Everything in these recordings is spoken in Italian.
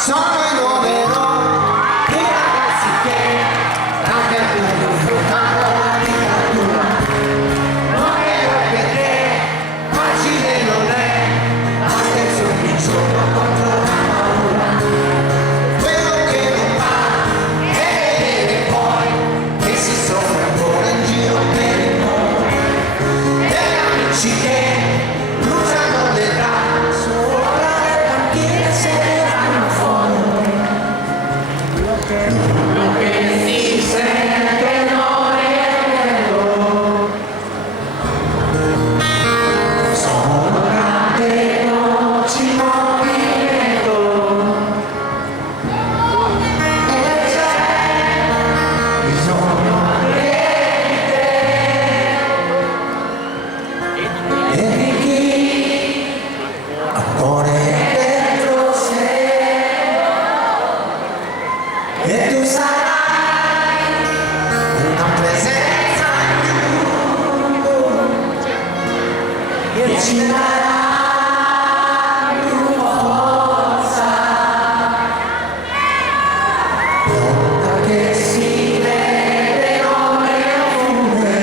sono i numero di ragazzi che cambiano il futuro di natura. Non è perché facile non è, anche se ogni giorno contro la paura. Quello che non va è vedere poi che si soffre ancora in giro per il mondo. Degli amici che bruciano le dà sopra le panchine se ne vanno a fondo. Quello che si sente non è vero. Sono grande voci in movimento. E c'è bisogno e di chi ha cuore dentro sé, e tu sarai una presenza in più che ci darà più forza, l'onda che si vede non è un fiume.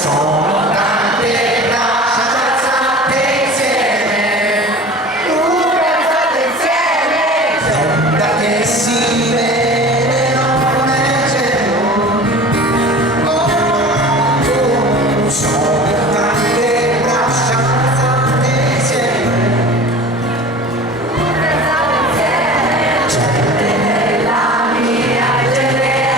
Sono tante braccia alzate insieme, alzate insieme, l'onda che si vede non è cielo. Sono tante braccia alzate insieme, gente della mia generazione.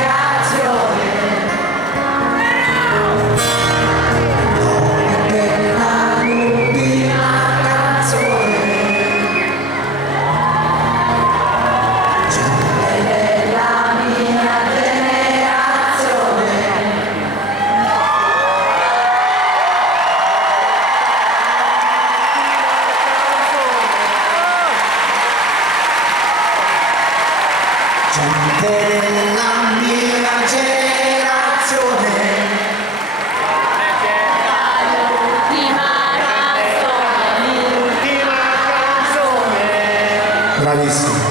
Gente della mia generazione, bravissimo.